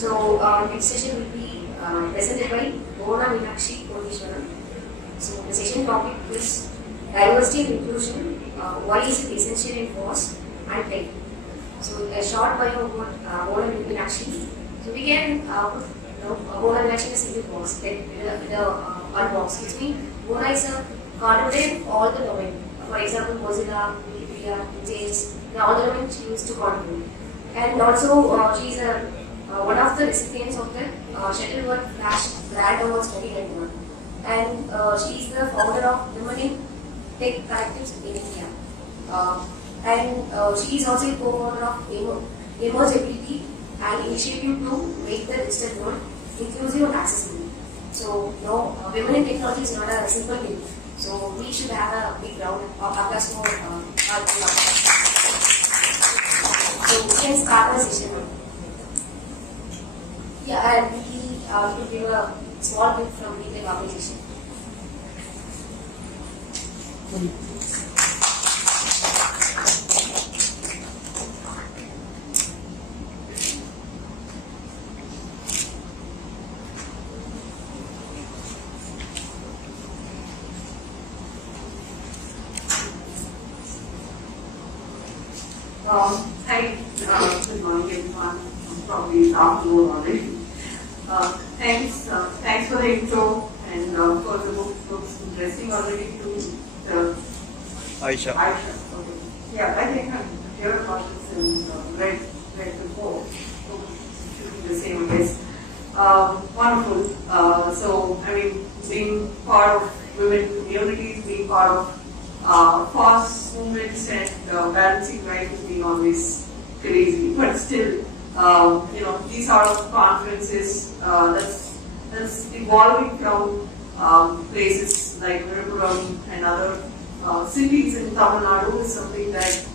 So next session will be presented by Bhuvana Meenakshi Koteeswaran. So the session topic is diversity and inclusion. Why is it essential in force and tech? So a short bio about Bhuvana Meenakshi. So we can put Bhuvana Meenakshi in a single box, like with a one box. Which means Bhuvana is a contributor in all the domain. For example, Mozilla, Wikipedia, James, all the domains she used to contribute. And also she is one of the recipients of the Shuttleworth Flash Grant Awards 2021. And she is the founder of Women in Tech Collectives in India. And she is also a co-founder of Emergeability, an initiative to make the digital world inclusive and accessible. So, women in technology is not a simple thing. So, we should have a big round of applause for our So, we can start the session. Yeah, and we will give a small gift from the organization. Hi, good morning everyone. Probably afternoon already. Thanks for the intro and for the book. Looks interesting already to Aisha. Okay. Yeah, I think I've heard about this and read before. So it should be the same, I guess. Wonderful. So, I mean, being part of women communities, being part of fast movements and balancing life has been always crazy, but still, these sort of conferences that's evolving from places like Villupuram and other cities in Tamil Nadu is something that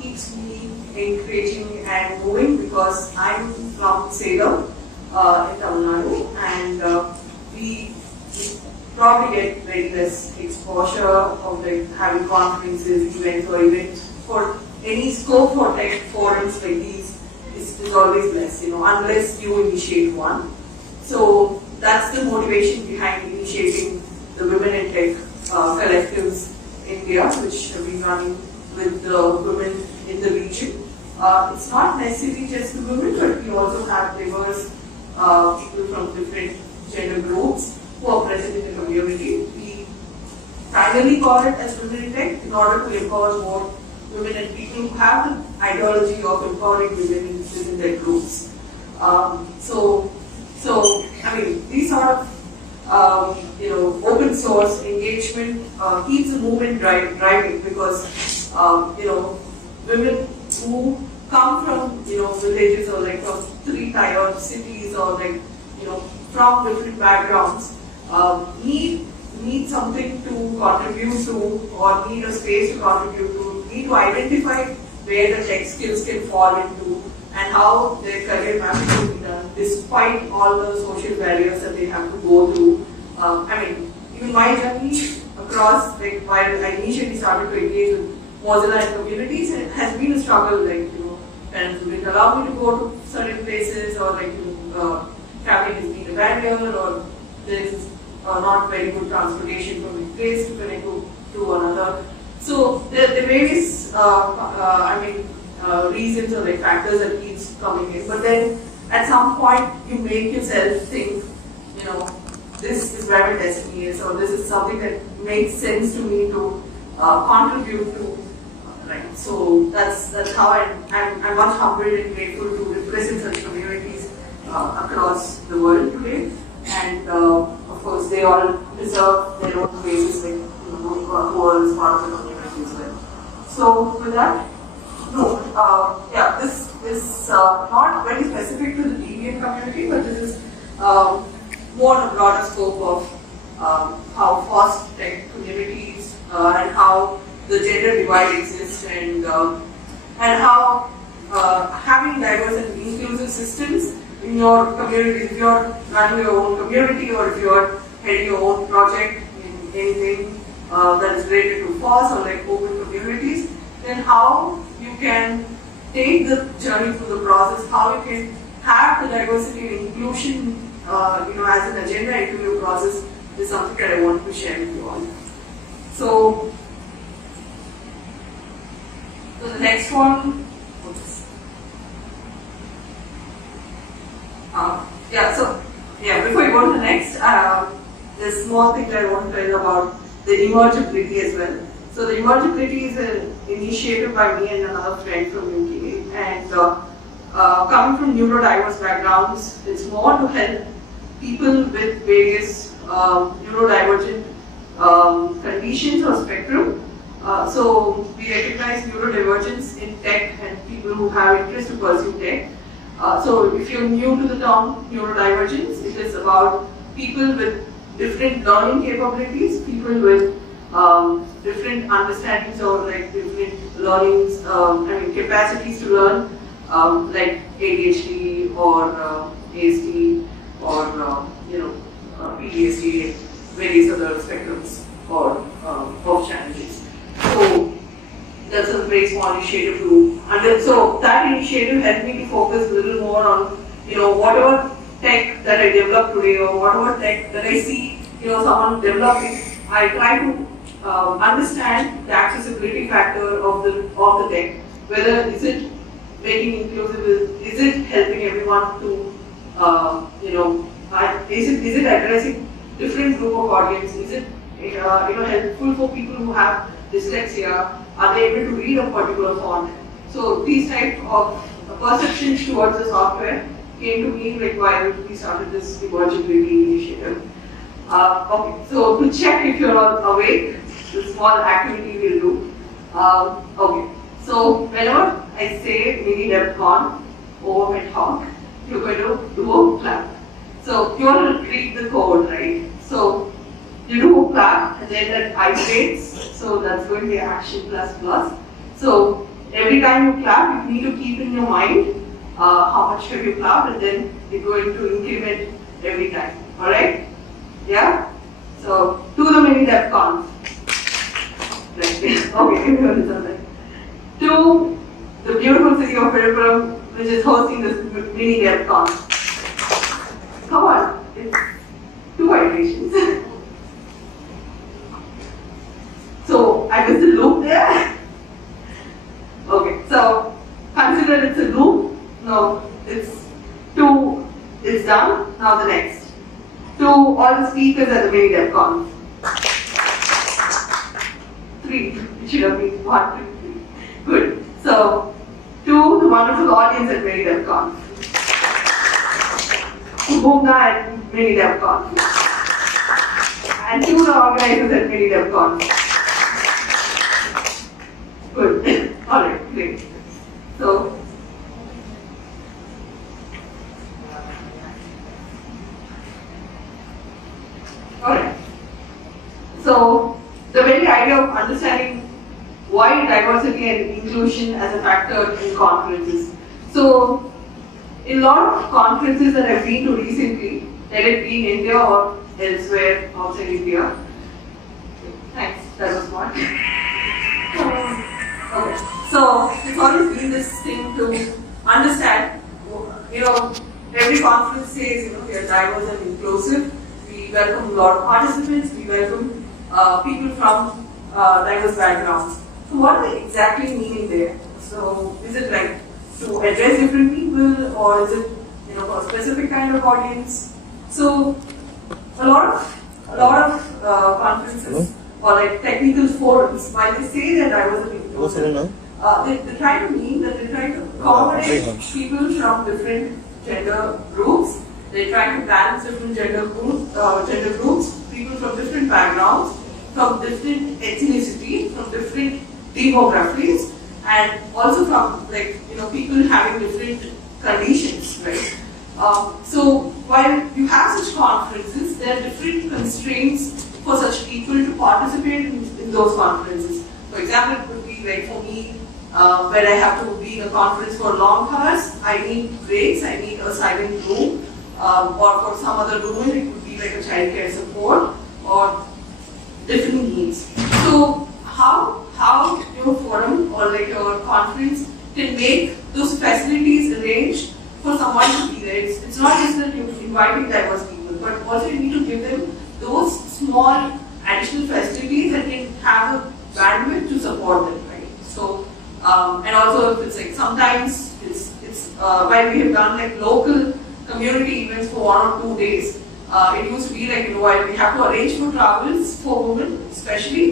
keeps me encouraging and moving, because I'm from Salem in Tamil Nadu, and we probably get very less exposure of having conferences, events, or even for any scope for tech forums like these is always less, unless you initiate one. So that's the motivation behind initiating the Women in Tech collectives in India, which have been running with the women in the region. It's not necessarily just the women, but we also have diverse people from different gender groups who are present in the community. We primarily call it as Women in Tech in order to empower more women and people who have the ideology of empowering women within their groups. So I mean, these sort of open source engagement keeps the movement driving, because women who come from villages or from 3-tier cities or from different backgrounds need something to contribute to, or need a space to contribute to, need to identify where the tech skills can fall into and how their career mapping will be done despite all the social barriers that they have to go through. I mean, even my journey across, while I initially started to engage with Mozilla and communities, it has been a struggle, parents wouldn't allow me to go to certain places, or traveling has been a barrier, or there is not very good transportation from one place to connect to another. So there are various, reasons or factors that keeps coming in. But then at some point you make yourself think, this is where my destiny is, or this is something that makes sense to me to contribute to. Right. So that's how I'm much humbled and grateful to represent such communities across the world today. And of course, they all deserve their own places, who are as part of the community as well. So with that, this is not very specific to the deviant community, but this is more on a broader scope of how fast tech communities and how the gender divide exists, and how having diverse and inclusive systems in your community, if you're running your own community or if you're heading your own project in anything that is related to FOSS or open communities, then how you can take the journey through the process, how you can have the diversity and inclusion, as an agenda interview process is something that I want to share with you all. So the next one. Before we go to the next, there's small thing that I want to tell you about the emergibility as well. So the emergibility is an initiative by me and another friend from UK, and coming from neurodiverse backgrounds, it's more to help people with various neurodivergent conditions or spectrum. So we recognize neurodivergence in tech and people who have interest to pursue tech. So if you're new to the term neurodivergence, it is about people with different learning capabilities, people with different understandings or like different learnings, capacities to learn, like ADHD or ASD or PTSD, various other spectrums or of challenges. So that's a very small initiative too. And so that initiative helped me to focus a little more on, whatever tech that I develop today or whatever tech that I see, someone developing, I try to understand the accessibility factor of the tech. Whether is it making inclusive, is it helping everyone to, is it addressing different group of audience? Is it helpful for people who have dyslexia? Are they able to read a particular font? So these type of perceptions towards the software came to me like while we started this emergibility initiative. Okay, so to check if you're all awake, the small activity we'll do. Okay, so whenever I say MiniDebConf over my talk, you're going to do a clap. So you want to read the code, right? So you do a clap and then that iterates, so that's going to be action plus plus. So every time you clap, you need to keep in your mind how much have you clapped, and then you're going to increment every time. Alright? Yeah? So to the MiniDebConf. Right. Okay, everyone is alright. To the beautiful city of Villupuram, which is hosting this MiniDebConf. Come on, it's 2 iterations. So I missed a loop there. Okay, so consider it's a loop. No, it's 2, it's done. Now the next. To all the speakers at the MiniDebConf. 3, it should have been 1, 2, 3. Good. So to the wonderful audience at MiniDebConf. To Bhuvana at MiniDebConf. And to the organizers at MiniDebConf. Good. Alright, great. So, alright. So, the very idea of understanding why diversity and inclusion as a factor in conferences. So, in a lot of conferences that I've been to recently, let it be in India or elsewhere outside India. Thanks, that was one. Okay. So it's always been this thing to understand, every conference says, we are diverse and inclusive. We welcome a lot of participants, we welcome people from diverse backgrounds. So what are they exactly meaning there? So is it like to address different people, or is it for a specific kind of audience? So a lot of conferences or like technical forums, while they say they're diverse and inclusive, they try to mean that they try to accommodate people from different gender groups. They try to balance different gender groups, people from different backgrounds, from different ethnicity, from different demographies, and also from people having different conditions, right? So while you have such conferences, there are different constraints for such people to participate in those conferences. For example, it could be like for me, where I have to be in a conference for long hours, I need breaks, I need a silent room, or for some other room, it could be like a childcare support or different needs. So how your forum or like your conference can make those facilities arranged for someone to be there? It's inviting diverse people, but also you need to give them those small additional facilities that can have a bandwidth to support them, right? So, and also it's like sometimes it's while we have done like local community events for 1 or 2 days, it used to be like, while we have to arrange for travels for women, especially,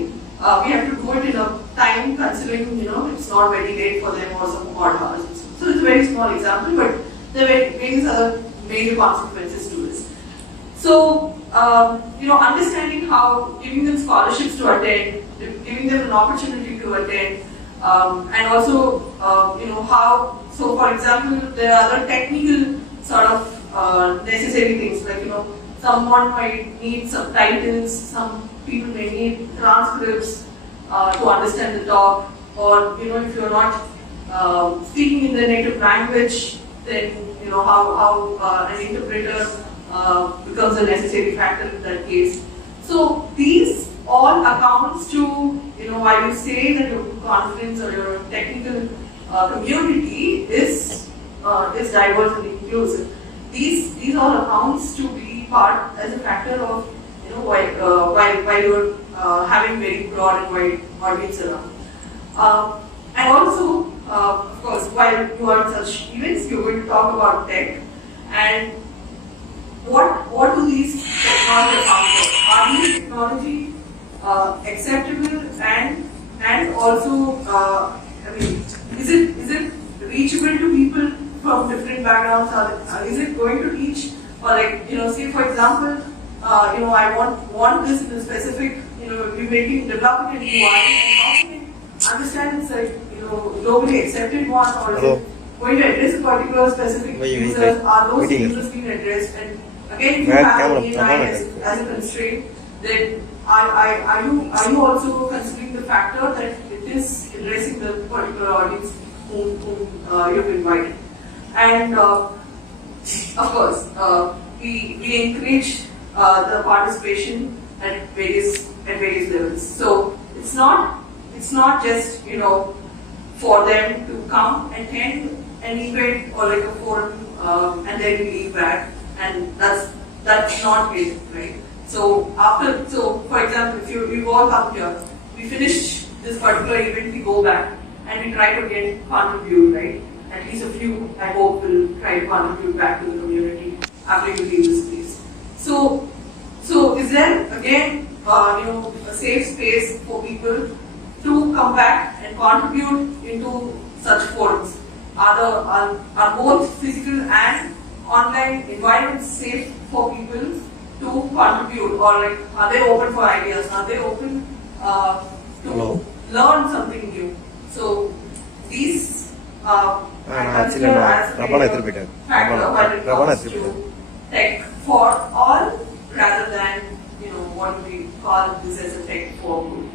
we have to do it in a time considering, it's not very late for them or some odd hours. So it's a very small example, but there are various other major consequences to this. So, understanding how, giving them scholarships to attend, giving them an opportunity to attend, and also, how, so for example, there are other technical sort of necessary things, like, someone might need subtitles, some people may need transcripts to understand the talk, or, if you're not speaking in the native language, then, how an interpreter becomes a necessary factor in that case. So these all accounts to, while you say that your conference or your technical community is diverse and inclusive, these all accounts to be part as a factor of, while you're having very broad and wide audience around. And also, of course, while you are in such events, you're going to talk about tech and what do these technology account for? Are these technology acceptable and also, is it reachable to people from different backgrounds? Is it going to reach, or like, say for example, I want this in a specific, you're developing a UI, and how can you understand it's like, globally accepted one, or is it going to address a particular specific users? Are those users being addressed? And again, if you have an AI as a constraint, then are you also considering the factor that it is addressing the particular audience whom you've invited? And of course, we encourage the participation at various levels. So it's not just for them to come attend an event or like a forum and then leave back, and that's not it, right? So for example, if you all come here, we finish this particular event, we go back and we try to again contribute, right? At least a few, I hope, will try to contribute back to the community after you leave this place. So is there again, a safe space for people to come back and contribute into such forums? Are both physical and online environments safe for people to contribute, or like, are they open for ideas? Are they open to learn something new? So these I consider as a factor when it comes to tech for all, rather than what we call this as a tech for good.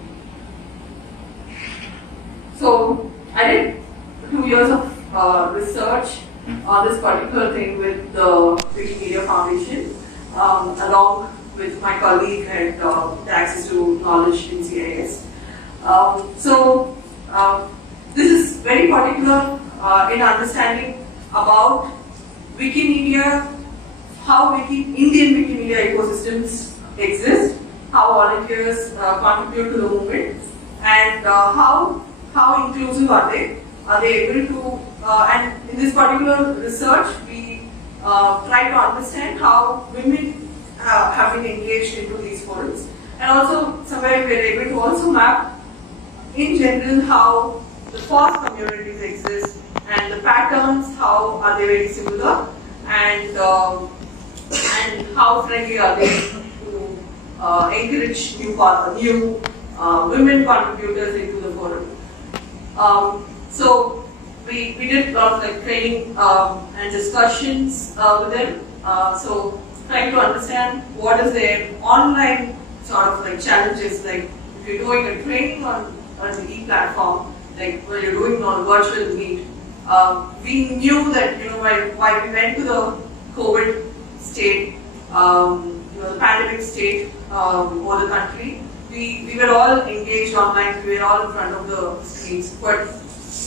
So I did 2 years of research on this particular thing with the Wikimedia Foundation, along with my colleague at the Access to Knowledge in CIS. This is very particular in understanding about Wikimedia, how Indian Wikimedia ecosystems exist, how volunteers contribute to the movement, and how inclusive are they? Are they able to, and in this particular research, we try to understand how women have been engaged into these forums, and also somewhere we are able to also map in general how the FOSS communities exist and the patterns, how are they very similar, and how friendly are they to encourage new women contributors into the forum. So we did a lot of like training and discussions with them. So trying to understand what is their online sort of like challenges, like if you're doing a training on the e-platform, like when you're doing on virtual meet. We knew that while we went to the COVID state, the pandemic state over the country, we were all engaged online, we were all in front of the screens. But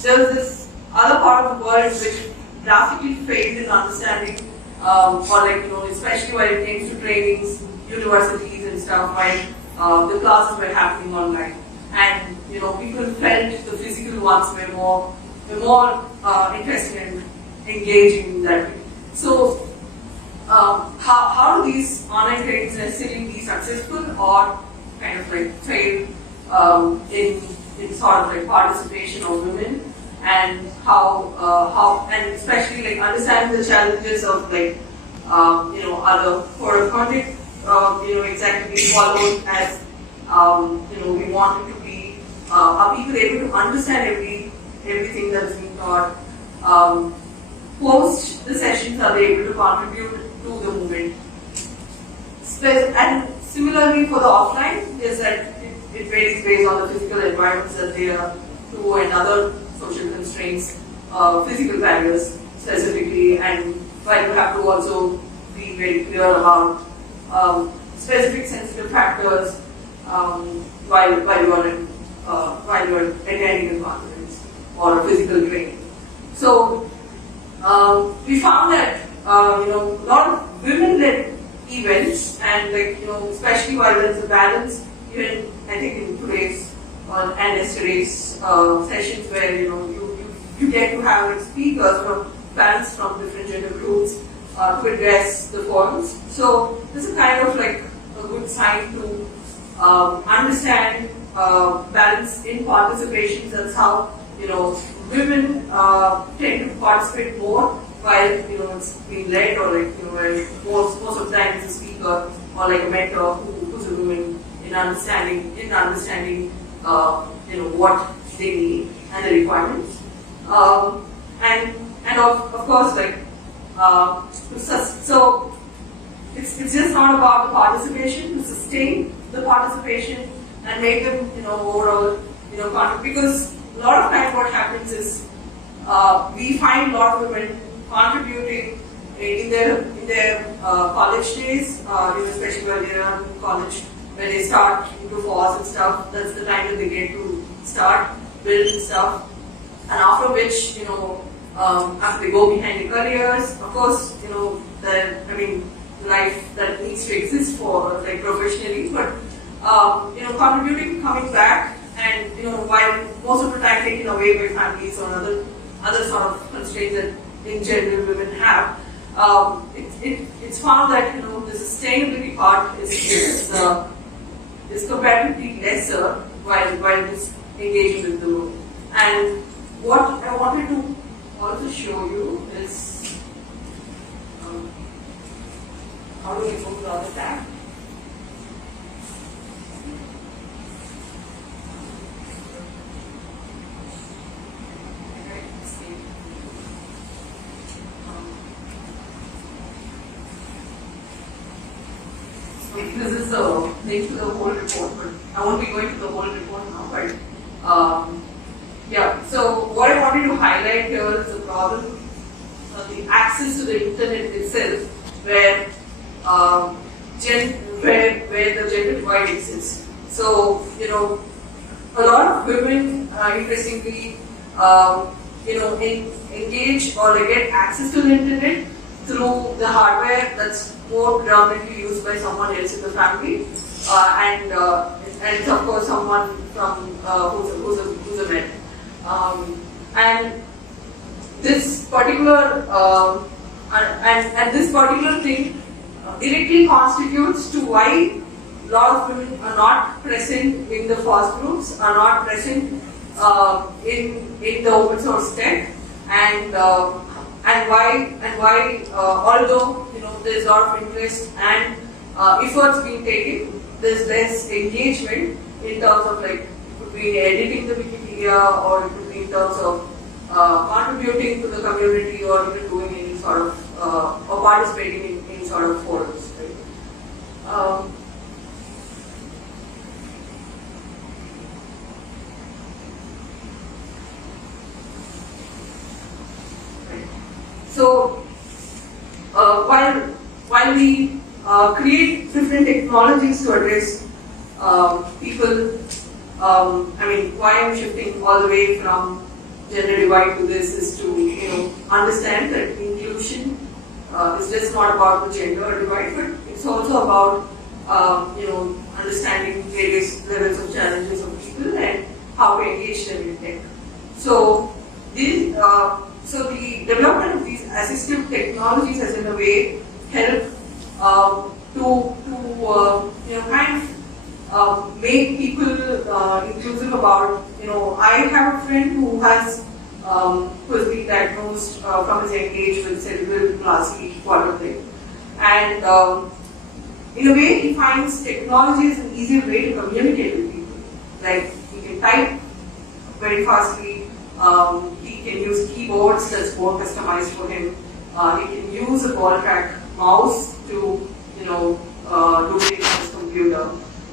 there was this other part of the world which drastically failed in understanding or like, especially when it came to trainings, universities and stuff, while the classes were happening online. And, people felt the physical ones were more interesting and engaging in that way. So, how do these online trainings necessarily be successful or kind of like fail in sort of like participation of women, and how and especially like understanding the challenges of like other code of conduct exactly being followed as we want it to be. Are people able to understand everything that is being taught? Post the sessions, are they able to contribute to the movement? And similarly for the offline, is that it varies based on the physical environments that they are to, and other social constraints, physical barriers specifically, and while you have to also be very clear about specific sensitive factors while you are attending a conference or a physical training. So we found that a lot of women-led events, and especially while there's a balance, even I think in today's and yesterday's sessions where you get to have speakers from parents from different gender groups to address the forums. So this is kind of like a good sign to understand balance in participation. That's how women tend to participate more while it's being led, or where most of the time it's a speaker or like a mentor who's a woman in understanding what they need and the requirements, and of course so it's just not about the participation, to sustain the participation and make them overall contribute, because a lot of times what happens is we find a lot of women contributing in their college days, especially when they are in college, when they start into FOS and stuff. That's the time that they get to start building stuff, and after which after they go behind their careers, of course life that needs to exist for like professionally, but contributing, coming back, and while most of the time taken away by families or other sort of constraints that in general women have, it's found that the sustainability part is comparatively lesser while just engaging with the world. And what I wanted to also show you is how do we go to the other tab? This is the link to the whole report, but I won't be going to the whole report now. But yeah, so what I wanted to highlight here is the problem of the access to the internet itself, where the gender divide exists. So a lot of women, interestingly, engage or they get access to the internet through the hardware that's more predominantly used by someone else in the family, and it's of course someone from who's a man, and this particular and this particular thing directly constitutes to why a lot of women are not present in the FOSS groups, are not present in the open source tech, and why although there's a lot of interest and efforts being taken, there's less engagement in terms of like, it could be editing the Wikipedia, or it could be in terms of contributing to the community, or even doing any sort of or participating in any sort of forums, right? So while we create different technologies to address people, why I'm shifting all the way from gender divide to this is to understand that inclusion it's just not about the gender divide, but it's also about understanding various levels of challenges of people and how to engage them in tech. So the development of these assistive technologies has in a way helped make people inclusive about, I have a friend who has been diagnosed from his young age with cerebral palsy quadriplegia, and in a way he finds technology is an easier way to communicate with people. Like, he can type very fastly, he can use keyboards that's more customized for him, he can use a ball track mouse to do things on his computer,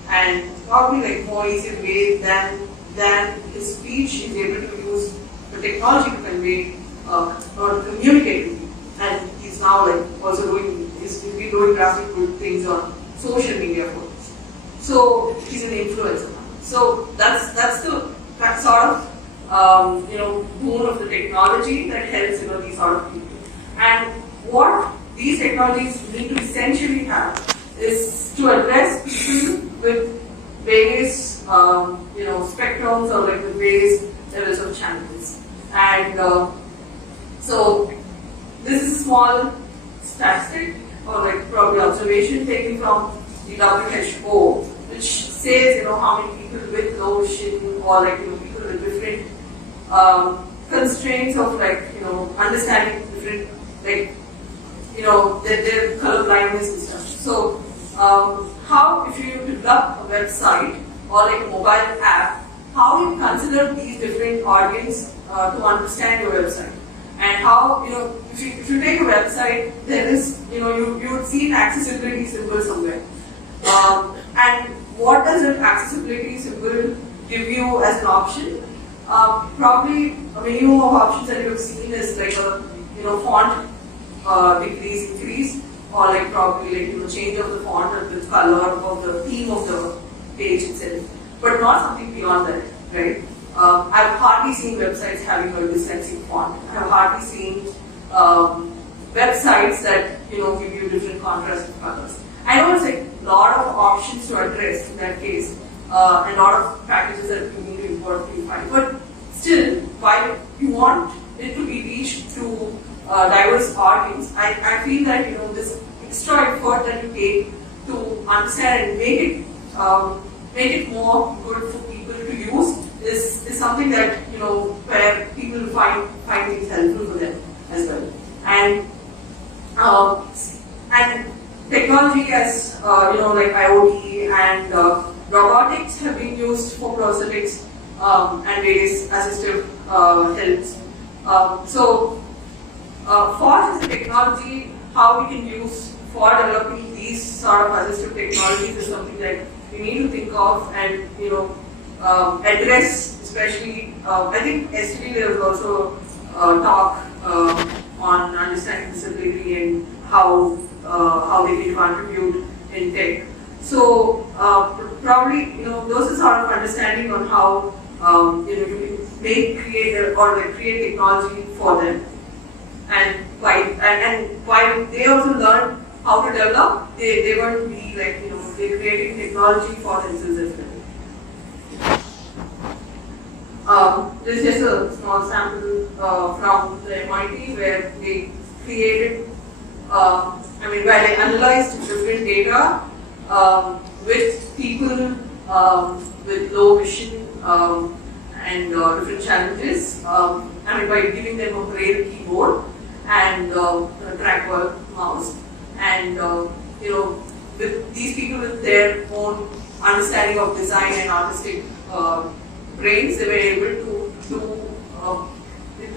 and probably like more easier way than his speech. He's able to use the technology to convey or to communicate with you. And he's now also he's been doing graphic good things on social media for us. So he's an influencer. So that's that sort of boon of the technology that helps these sort of people. And what these technologies need to essentially have is to address people with various spectrums or with various levels of challenges. And so this is a small statistic or probably observation taken from the WHO, which says how many people with low vision or people with different constraints of understanding different their color blindness and stuff. So how, if you develop a website or a mobile app, how do you consider these different audience to understand your website? And how, if you take a website, there is, you would see an accessibility symbol somewhere. And what does an accessibility symbol give you as an option? Probably a minimum of options that you have seen is a font decrease, increase, or probably change of the font or the color of the theme of the page itself, but not something beyond that, right? I've hardly seen websites having a dyslexic font. I've hardly seen websites that give you different contrast of colors. I know it's a lot of options to address in that case, and a lot of packages that you need to import to find. But still, while you want it to be reached to diverse audience, I feel that this extra effort that you take to understand and make it more good for people to use is something that where people find things helpful for them as well. And technology as IoT and robotics have been used for prosthetics and various assistive helps. FOSS is a technology, how we can use for developing these sort of assistive technologies is something that we need to think of and address, especially. I think yesterday there was also talk on understanding disability and how they can contribute in tech. So probably those are sort of understanding on how you can create technology for them. And while they also learn how to develop, they want to be they're creating technology for themselves as well. This is just a small sample from the MIT where they created, where they analyzed different data with people with low vision and different challenges. By giving them a braille keyboard and a trackball mouse, and with these people with their own understanding of design and artistic brains, they were able to do.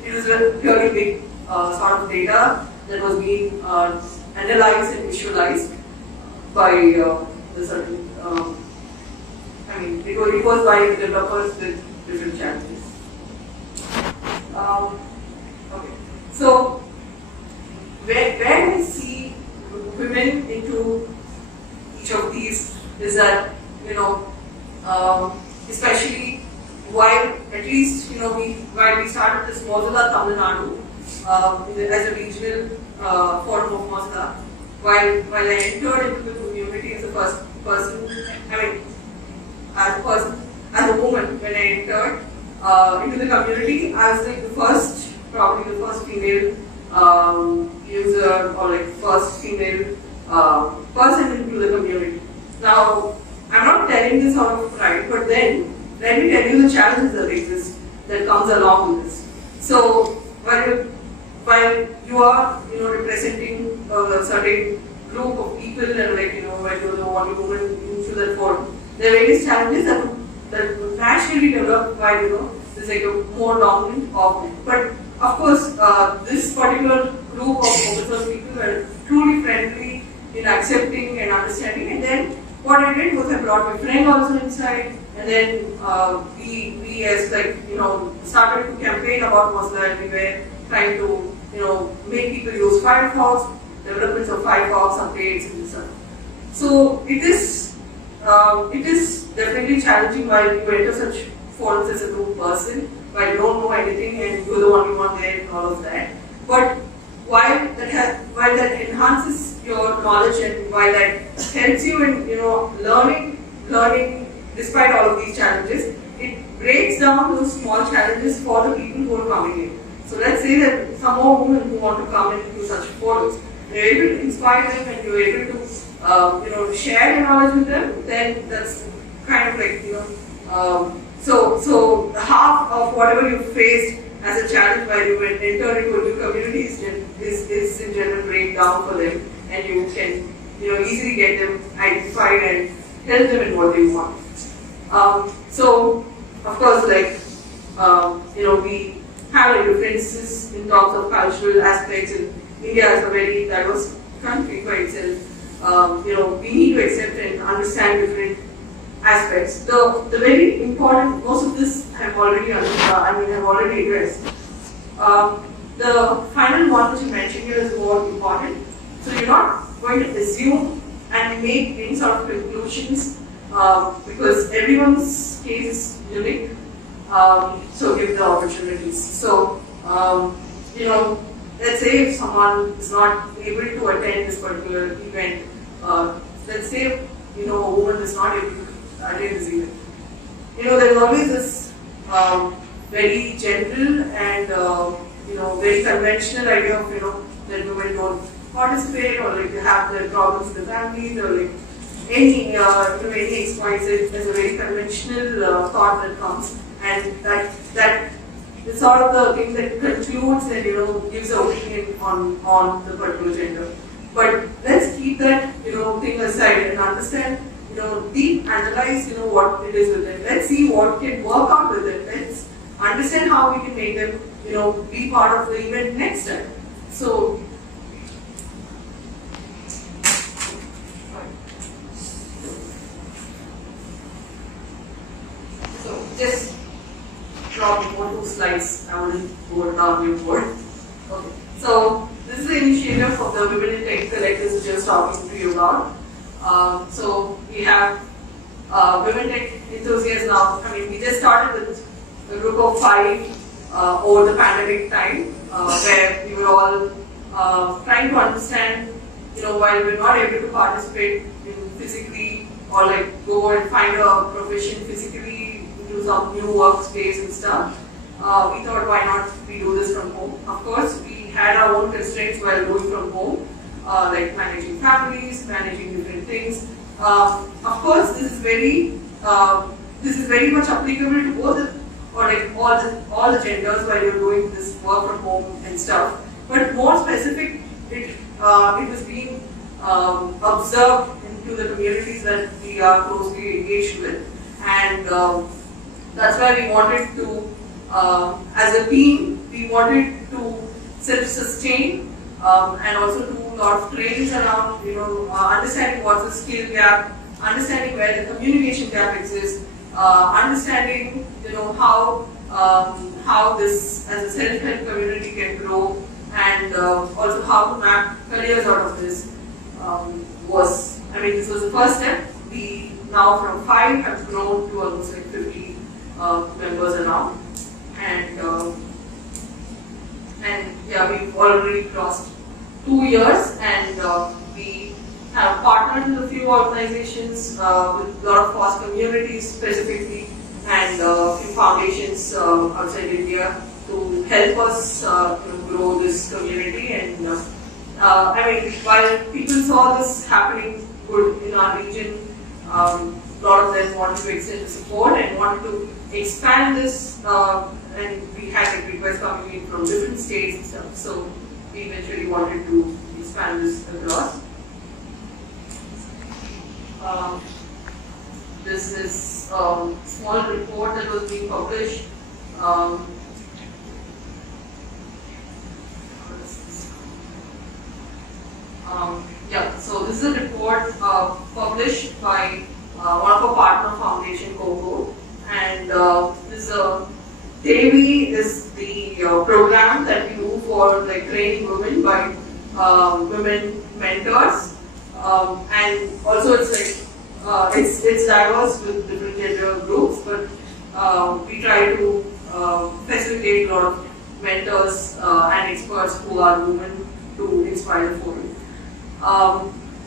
It was a really big sort of data that was being analyzed and visualized by the certain. It was by developers with different challenges. Okay, so where we see women into each of these is that especially while at least while we started this Mozilla Tamil Nadu, as a regional forum of Mazda. While I entered into the community as a first person, as a woman, when I entered into the community, I was like probably the first female user, or like first female person into the community. Now, I'm not telling this out of pride, but then let me tell you the challenges that exist that comes along with this. So while you are representing a certain group of people, and when you're the only woman into that forum, there are various challenges that naturally develop while there's like a more dominant of. But of course, this particular group of open source people were truly friendly in accepting and understanding. And then what I did was I brought my friend also inside, and then we as started to campaign about Mozilla, and we were trying to make people use Firefox, developments of Firefox updates and stuff. So it is definitely challenging while you enter such forums as a new person, while you don't know anything and you're the only one there and all of that. But while that enhances your knowledge, and while that helps you in learning despite all of these challenges, it breaks down those small challenges for the people who are coming in. So let's say that some more women who want to come into such forums, you're able to inspire them and you're able to share your knowledge with them, then that's kind of like so half of whatever you faced as a challenge while you enter into a new community is in general break down for them, and you can easily get them identified and help them in what they want. So of course, we have differences in terms of cultural aspects, and India is a very diverse country by itself. We need to accept and understand different aspects. The very important, most of this I've already addressed. The final one which you mentioned here is more important. So you're not going to assume and make any sort of conclusions because everyone's case is unique. So give the opportunities. So let's say if someone is not able to attend this particular event, let's say a woman is not able to attend this event. There's always this very general and very conventional idea of that women don't participate, or like they have their problems in the families, or like any XYZ. There's a very conventional thought that comes, and that is sort of the thing that concludes and gives an opinion on the particular gender. But let's keep that thing aside and understand, deep analyze what it is with them. Let's see what can work out with them. Let's understand how we can make them be part of the event next time. So just drop one, two slides. I will go down your board. Okay. So this is the initiative of the Women in Tech Collectors which I was talking to you about. So we have women tech enthusiasts now. We just started with a group of 5 over the pandemic time, where we were all trying to understand, while we're not able to participate in physically or like go and find a profession physically into some new workspace and stuff, we thought why not we do this from home. Of course, we had our own constraints while doing from home, like managing families, managing different things. Of course, this is very much applicable to both all the genders while you're doing this work from home and stuff. But more specific, it was being observed into the communities that we are closely engaged with, and that's why we wanted to, as a team, we wanted to self-sustain and also do a lot of trainings around, understanding what's the skill gap, understanding where the communication gap exists, understanding, how this as a self-help community can grow, and also how to map careers out of this. This was the first step. We now from 5 have grown to almost like 50 members around, and and yeah, we've already crossed 2 years, and we have partnered with a few organizations, with a lot of FOSS communities specifically, and a few foundations outside India to help us grow this community. And I mean, while people saw this happening good in our region, a lot of them wanted to extend the support and wanted to expand this, and we had like requests coming in from different states and stuff. So we eventually wanted to expand this across. This is a small report that was being published. Yeah, so this is a report published by one of our partner foundation, COCO, and this DEVI is the program that we do for like training women by women mentors, and also it's like it's diverse with different gender groups, but we try to facilitate a lot of mentors and experts who are women to inspire the forum.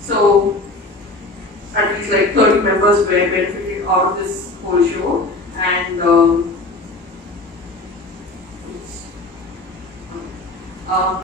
So at least like 30 members were benefited out of this whole show, and